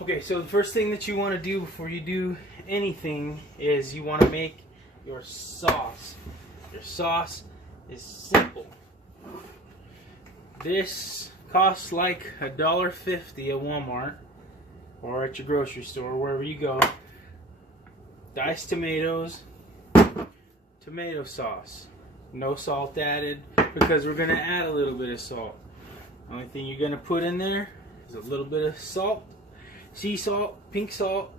Okay, so the first thing that you want to do before you do anything is you want to make your sauce. Your sauce is simple. This costs like $1.50 at Walmart or at your grocery store, wherever you go. Diced tomatoes, tomato sauce. No salt added because we're going to add a little bit of salt. The only thing you're going to put in there is a little bit of salt, sea salt, pink salt,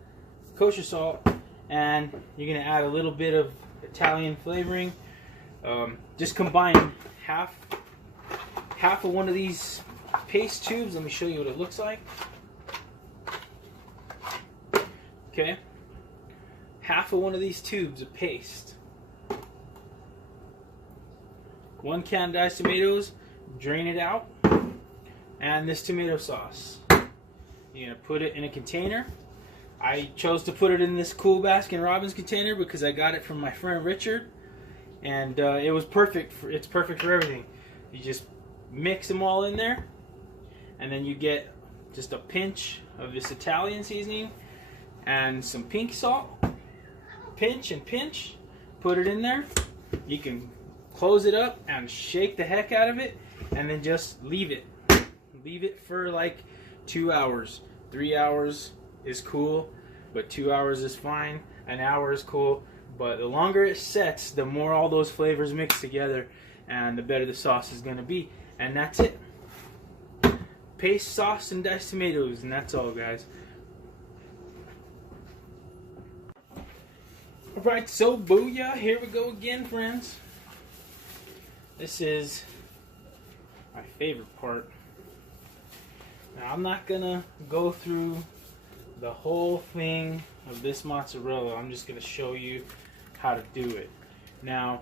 kosher salt, and you're going to add a little bit of Italian flavoring. Just combine half of one of these paste tubes. Let me show you what it looks like. Okay, half of one of these tubes of paste. 1 can diced tomatoes, drain it out, and this tomato sauce. You're gonna put it in a container. I chose to put it in this cool Baskin Robbins container because I got it from my friend Richard, and it was perfect. It's perfect for everything. You just mix them all in there, and then you get just a pinch of this Italian seasoning and some pink salt. Pinch and pinch. Put it in there. You can close it up and shake the heck out of it, and then just leave it. Leave it for like 2 hours. 3 hours is cool, but 2 hours is fine. An hour is cool, but the longer it sets, the more all those flavors mix together, and the better the sauce is going to be. And that's it. Paste, sauce, and diced tomatoes, and that's all, guys. Alright, so booyah, here we go again, friends. This is my favorite part. Now, I'm not gonna go through the whole thing of this mozzarella. I'm just gonna show you how to do it. Now,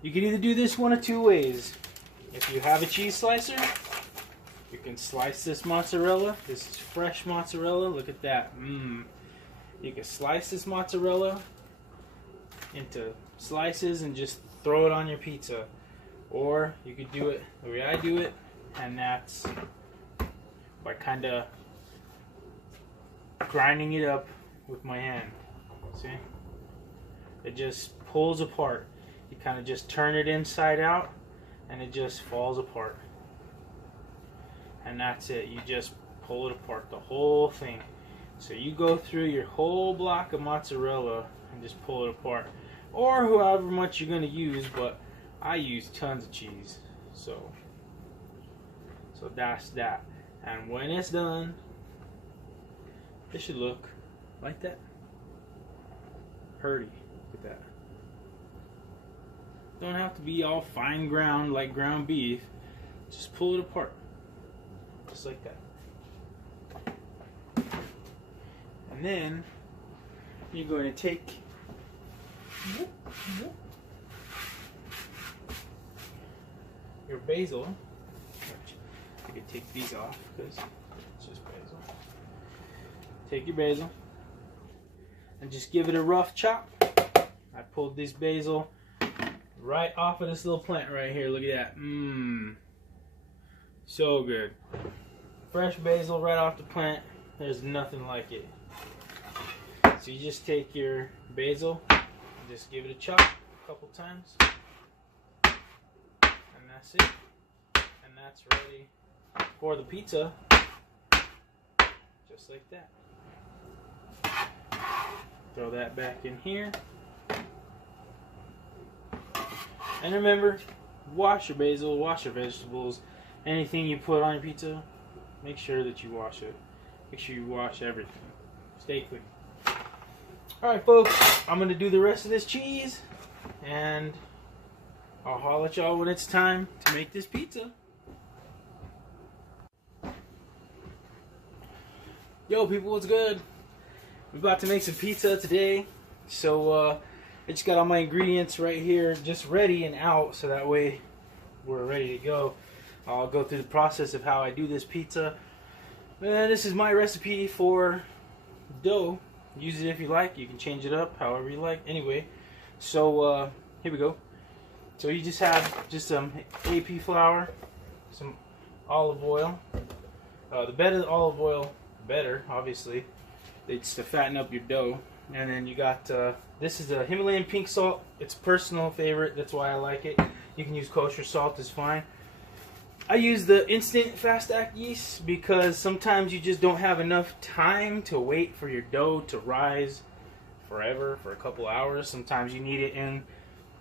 you can either do this one of two ways. If you have a cheese slicer, you can slice this mozzarella. This is fresh mozzarella. Look at that. You can slice this mozzarella into slices and just throw it on your pizza. Or you could do it the way I do it, and that's by kind of grinding it up with my hand. See? It just pulls apart. You kind of just turn it inside out, and it just falls apart. And that's it. You just pull it apart, the whole thing. So you go through your whole block of mozzarella and just pull it apart. Or however much you're going to use, but I use tons of cheese. So that's that. And when it's done, it should look like that. Pretty. Look at that. Don't have to be all fine ground like ground beef. Just pull it apart. Just like that. And then you're going to take your basil. I could take these off because it's just basil. Take your basil and just give it a rough chop. I pulled this basil right off of this little plant right here. Look at that. So good. Fresh basil right off the plant. There's nothing like it. So you just take your basil and just give it a chop a couple times. And that's it. And that's ready for the pizza. Just like that. Throw that back in here. And remember, wash your basil, wash your vegetables. Anything you put on your pizza, make sure that you wash it. Make sure you wash everything. Stay clean. Alright folks, I'm going to do the rest of this cheese, and I'll holler at y'all when it's time to make this pizza. Yo people, what's good? We're about to make some pizza today. So I just got all my ingredients right here just ready and out, so that way we're ready to go. I'll go through the process of how I do this pizza. This is my recipe for dough. Use it if you like. You can change it up however you like. Anyway, so here we go. So you just have some AP flour, some olive oil. The better the olive oil, the better, obviously. It's to fatten up your dough. And then you got, this is a Himalayan pink salt. It's a personal favorite, that's why I like it. You can use kosher salt, it's fine. I use the instant fast act yeast because sometimes you just don't have enough time to wait for your dough to rise forever, for a couple hours. Sometimes you need it in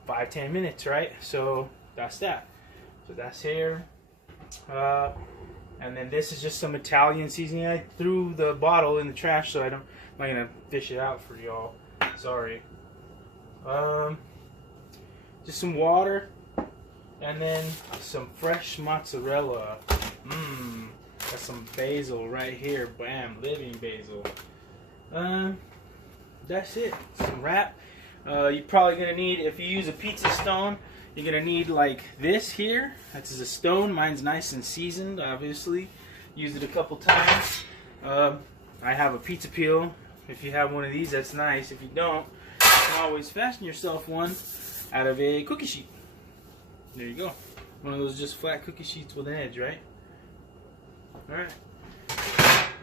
5-10 minutes, right? So that's that. So that's here. And then this is just some Italian seasoning. I threw the bottle in the trash, so I'm not gonna fish it out for y'all. Sorry. Just some water, and then some fresh mozzarella. Got some basil right here. Bam, living basil. That's it. Some wrap. You're probably gonna need, if you use a pizza stone, you're gonna need like this here. That's a stone. Mine's nice and seasoned, obviously. Used it a couple times. I have a pizza peel. If you have one of these, that's nice. If you don't, you can always fasten yourself one out of a cookie sheet. There you go. One of those just flat cookie sheets with an edge, right? Alright.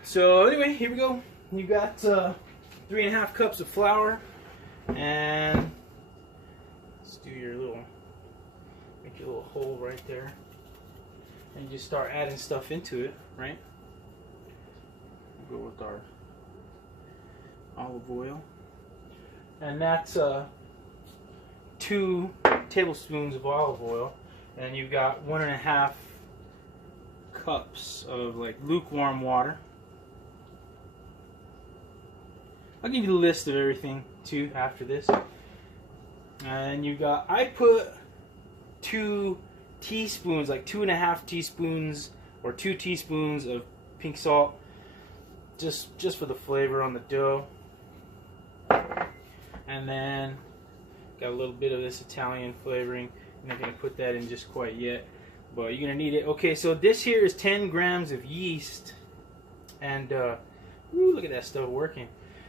So anyway, here we go. You got 3.5 cups of flour, and let's do your little, make your little hole right there, and you just start adding stuff into it, right? We'll go with our olive oil, and that's 2 tablespoons of olive oil, and you've got 1.5 cups of like lukewarm water. I'll give you the list of everything too after this. And you got, I put 2 teaspoons, like 2.5 teaspoons or 2 teaspoons of pink salt, just for the flavor on the dough. And then got a little bit of this Italian flavoring. I'm not going to put that in just quite yet, but you're going to need it. Okay, so this here is 10 grams of yeast, and ooh, look at that stuff working.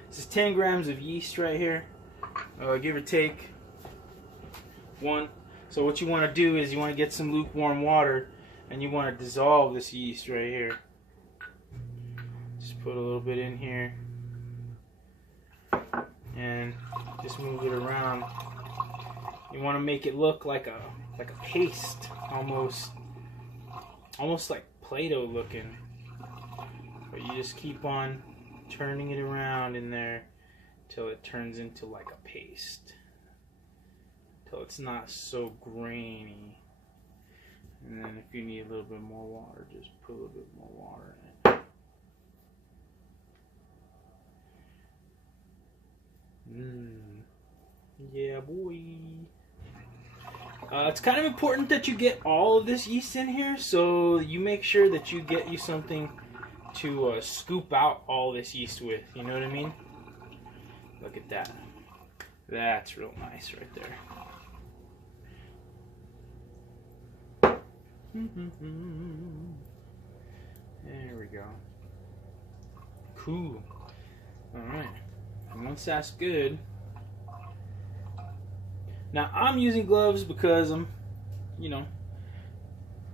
This is 10 grams of yeast right here, give or take 1. So what you want to do is you want to get some lukewarm water, and you want to dissolve this yeast right here. Just put a little bit in here, and just move it around. You want to make it look like a paste, almost like Play-Doh looking. But you just keep on turning it around in there till it turns into like a paste, till it's not so grainy. And then if you need a little bit more water, just put a little bit more water in it. Yeah, boy. It's kind of important that you get all of this yeast in here, so you make sure that you get you something to scoop out all this yeast with. You know what I mean? Look at that. That's real nice right there. There we go. Cool. Alright. And once that's good, now I'm using gloves because you know,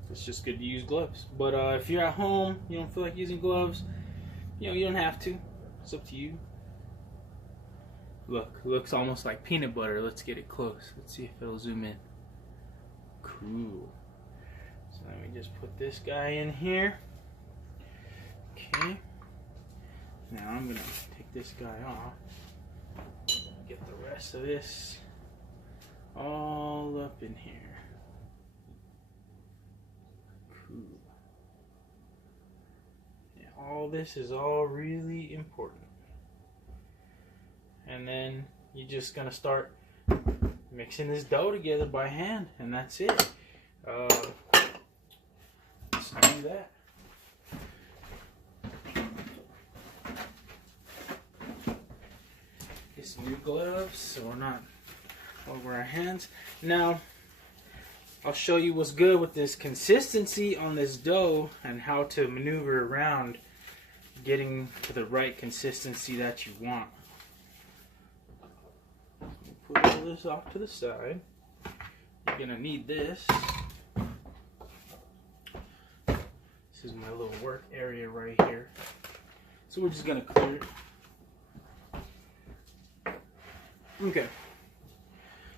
it's just good to use gloves. But if you're at home, you don't feel like using gloves, you know, you don't have to. It's up to you. Look, it looks almost like peanut butter. Let's get it close. Let's see if it'll zoom in. Cool. So let me just put this guy in here. Okay. Now I'm gonna take this guy off. Get the rest of this all up in here. Cool. Yeah, all this is all really important. And then you're just gonna start mixing this dough together by hand, and that's it. Let's do that. Get some new gloves so we're not over our hands. Now, I'll show you what's good with this consistency on this dough and how to maneuver around getting to the right consistency that you want. Put all this off to the side. You're gonna need this. This is my little work area right here. So we're just gonna clear it. Okay.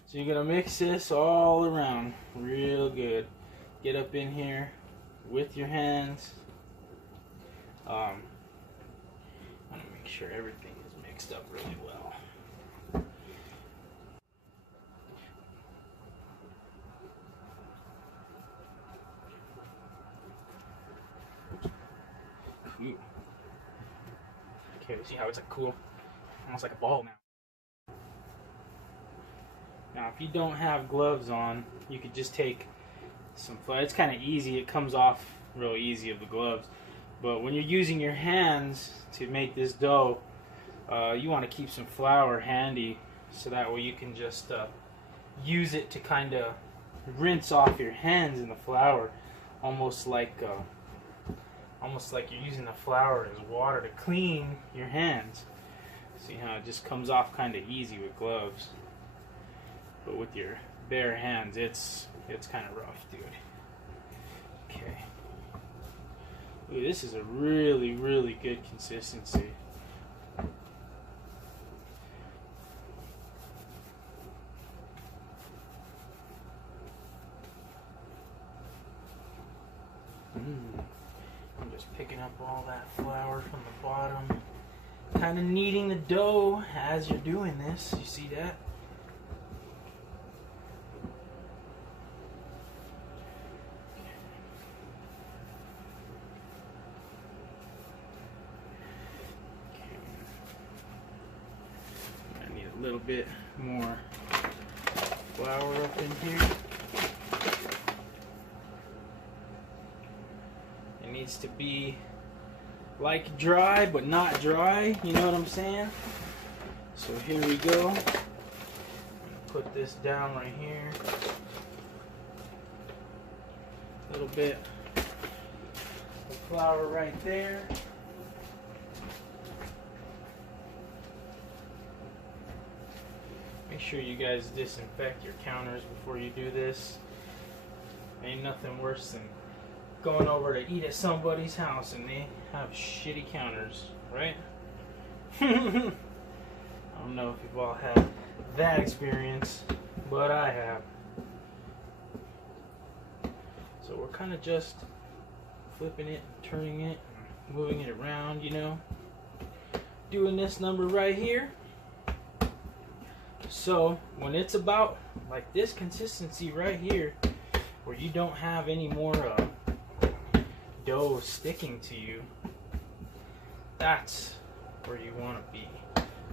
So you're gonna mix this all around real good. Get up in here with your hands. I want to make sure everything is mixed up really well. Ooh. Okay, see how it's like cool? Almost like a ball now. Now, if you don't have gloves on, you could just take some flour. It's kind of easy. It comes off real easy of the gloves. But when you're using your hands to make this dough, you want to keep some flour handy so that way you can just use it to kind of rinse off your hands in the flour, almost like you're using the flour as water to clean your hands. See how it just comes off kind of easy with gloves. But with your bare hands, it's kind of rough, dude. Okay. Ooh, this is a really, really good consistency. I'm just picking up all that flour from the bottom. Kind of kneading the dough as you're doing this. You see that? A little bit more flour up in here. It needs to be like dry, but not dry. You know what I'm saying? So here we go. I'm gonna put this down right here. A little bit of flour right there. Make sure you guys disinfect your counters before you do this. Ain't nothing worse than going over to eat at somebody's house and they have shitty counters, right? I don't know if you've all had that experience, but I have. So we're kind of just flipping it, turning it, moving it around, you know. Doing this number right here. So when it's about like this consistency right here, where you don't have any more dough sticking to you, that's where you want to be.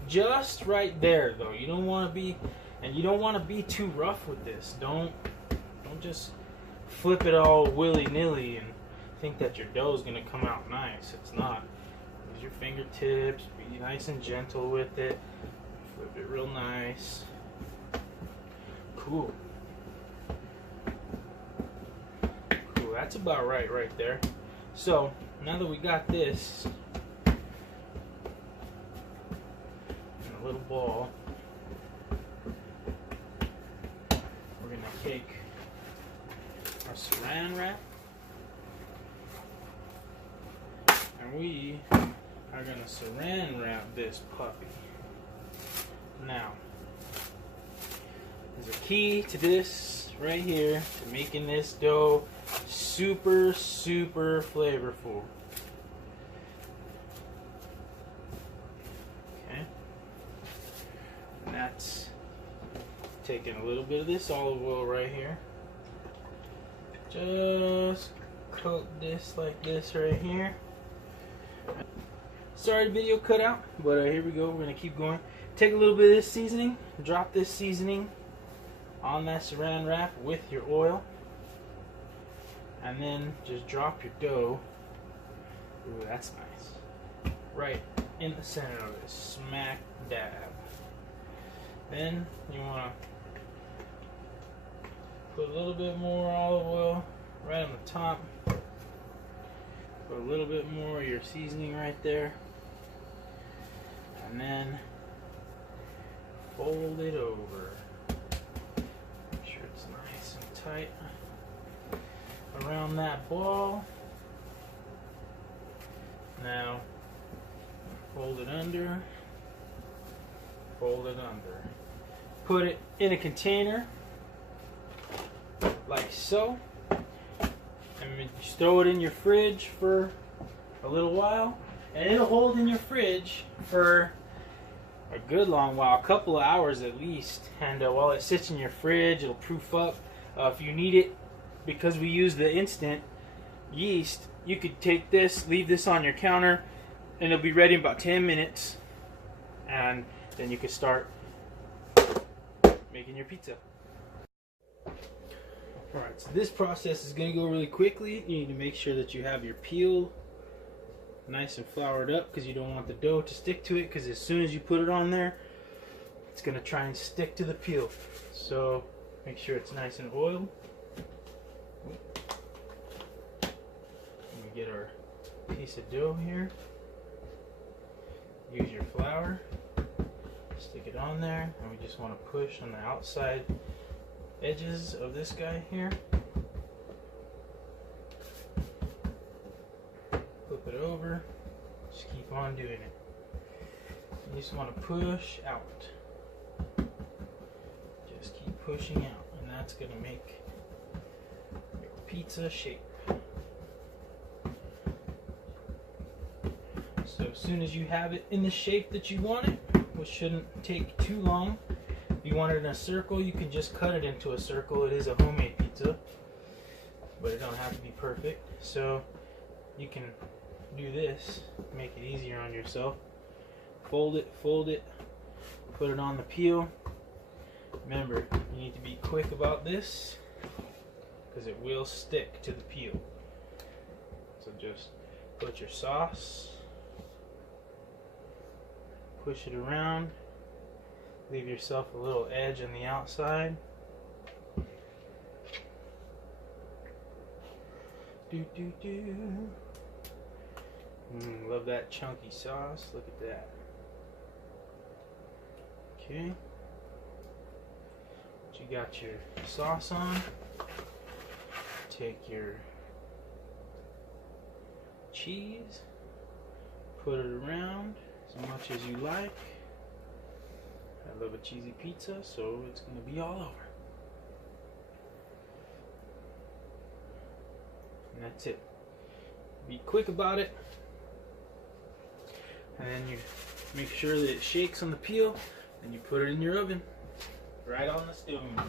Just right there though. You don't want to be, and you don't want to be too rough with this. Don't just flip it all willy-nilly and think that your dough is going to come out nice. It's not. Use your fingertips, be nice and gentle with it. Flip it real nice. Cool. Cool, that's about right there. So, now that we got this in a little ball, we're going to take our saran wrap and we are going to saran wrap this puppy. Now, there's a key to this right here to making this dough super, super flavorful. Okay. And that's taking a little bit of this olive oil right here. Just coat this like this right here. Sorry the video cut out, but here we go. We're going to keep going. Take a little bit of this seasoning, drop this seasoning on that saran wrap with your oil, and then just drop your dough. Ooh, that's nice. Right in the center of it, smack dab. Then you want to put a little bit more olive oil right on the top. Put a little bit more of your seasoning right there. And then fold it over. Make sure it's nice and tight around that ball. Now, fold it under, fold it under. Put it in a container, like so. And just throw it in your fridge for a little while, and it'll hold in your fridge for a good long while, a couple of hours at least. And while it sits in your fridge, it'll proof up. If you need it, because we use the instant yeast, you could take this, leave this on your counter, and it'll be ready in about 10 minutes. And then you can start making your pizza. Alright, so this process is going to go really quickly. You need to make sure that you have your peel nice and floured up, because you don't want the dough to stick to it, because as soon as you put it on there, it's going to try and stick to the peel. So make sure it's nice and oiled. We get our piece of dough here. Use your flour, stick it on there, and we just want to push on the outside edges of this guy here. Flip it over, just keep on doing it. You just want to push out. Just keep pushing out, and that's going to make your pizza shape. So as soon as you have it in the shape that you want it, which shouldn't take too long. If you want it in a circle, you can just cut it into a circle. It is a homemade pizza, but it don't have to be perfect. So you can do this, make it easier on yourself. Fold it, put it on the peel. Remember, you need to be quick about this, because it will stick to the peel. So just put your sauce, push it around, leave yourself a little edge on the outside. Love that chunky sauce. Look at that. Okay. You got your sauce on. Take your cheese, put it around as much as you like. I love a cheesy pizza, so it's going to be all over. And that's it. Be quick about it. And then you make sure that it shakes on the peel, and you put it in your oven, right on the stone.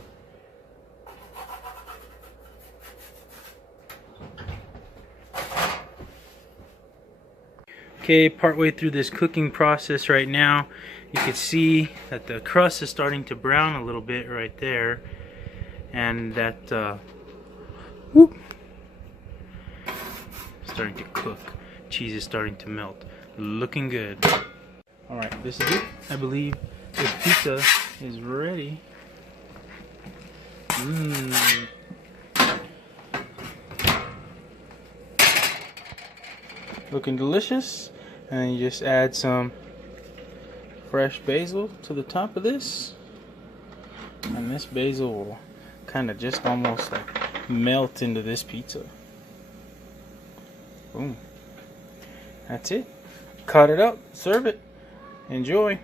Okay, partway through this cooking process right now, you can see that the crust is starting to brown a little bit right there, and that starting to cook. Cheese is starting to melt. Looking good. Alright, this is it. I believe this pizza is ready. Looking delicious. And you just add some fresh basil to the top of this, and this basil will kind of just almost like melt into this pizza. Boom. That's it. Cut it up, serve it, enjoy.